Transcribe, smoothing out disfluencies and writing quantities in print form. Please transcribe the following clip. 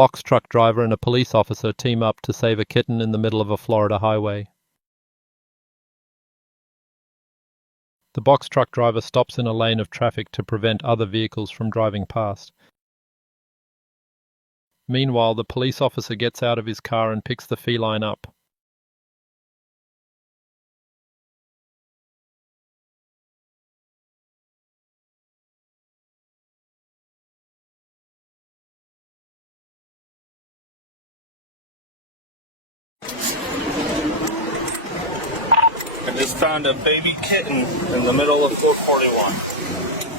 box truck driver and a police officer team up to save a kitten in the middle of a Florida highway. The box truck driver stops in a lane of traffic to prevent other vehicles from driving past. Meanwhile, the police officer gets out of his car and picks the feline up. I just found a baby kitten in the middle of 441.